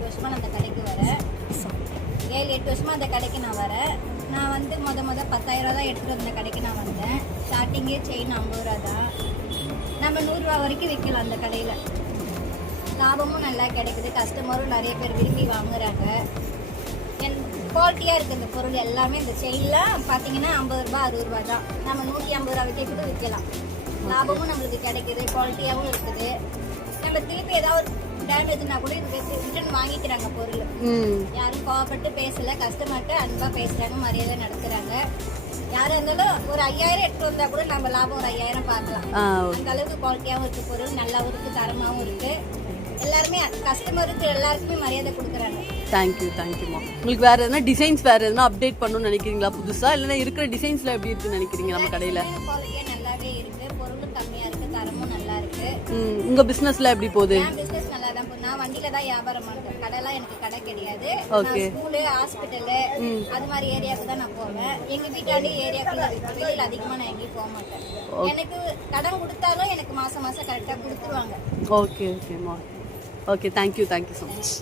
8 வருஷமா நான் அந்த கடைக்கு வரேன். 7-8 வருஷமா அந்த கடைக்கு நான் வரேன். நான் வந்து முத 10,000 தான் எடுத்துகிட்டு வந்த கடைக்கு நான் வந்தேன். ஸ்டார்டிங்கே செயின் 50 ரூபா தான். நம்ம 100 ரூபா வரைக்கும் விற்கலாம் அந்த கடையில். லாபமும் நல்லா கிடைக்குது. கஸ்டமரும் நிறைய பேர் விரும்பி வாங்குறாங்க. குவாலிட்டியாக இருக்குது இந்த பொருள் எல்லாமே. இந்த செயின்லாம் பார்த்தீங்கன்னா 50 ரூபா 60 ரூபா தான். நம்ம 150 ரூபா விற்க கூட விற்கலாம். லாபமும் நம்மளுக்கு கிடைக்குது, குவாலிட்டியாகவும் இருக்குது. நம்ம திருப்பி ஏதாவது டேமேஜ்னா கூட இதுக்கு ரிட்டர்ன் வாங்கிக்கிறாங்க பொருள். யாரும் கோவப்பட்டு பேசல, கஸ்டமர்கிட்ட அன்பாக பேசுகிறாங்க, மரியாதை நடத்துகிறாங்க. யாரும் இருந்தாலும் ஒரு 5000 எடுத்து வந்தா கூட நம்ம லாபம் ஒரு 5000 பார்க்கலாம். அந்த அளவுக்கு குவாலிட்டியாகவும் இருக்குது பொருள், நல்லாவும் இருக்குது, தரமாகவும் இருக்குது. எல்லாருமே கஸ்டமருக்கு எல்லாருக்குமே மரியாதை கொடுக்குறாங்க. தேங்க்யூமா. உங்களுக்கு வேற எதனா டிசைன்ஸ் வேற எதனா அப்டேட் பண்ணணும்னு நினைக்கிறீங்களா புதுசா? இல்லைன்னா இருக்கிற டிசைன்ஸ்ல எப்படி இருக்குன்னு நினைக்கிறீங்க நம்ம கடையில? குவாலிட்டியா நல்லாவே இருக்கு, பொருளும் கம்மியா இருக்கு, தரமும் நல்லா இருக்கு. உங்க பிசினஸ்ல எப்படி போகுது? என் பிசினஸ் நல்லா தான் போகுது. நான் வண்டியில தான் வியாபாரம் பண்றேன். கடைலாம் எனக்கு கடை கிடையாது. ஸ்கூலு, ஹாஸ்பிட்டலு அது மாதிரி ஏரியாவுக்கு தான் நான் போவேன். எங்க வீட்டாண்டி ஏரியாக்குள்ள வெளியில அதிகமா நான் எங்கேயும் போக மாட்டேன். எனக்கு கடன் கொடுத்தாலும் எனக்கு மாசம் கரெக்டா கொடுத்துருவாங்க. ஓகேமா. Okay, thank you so much.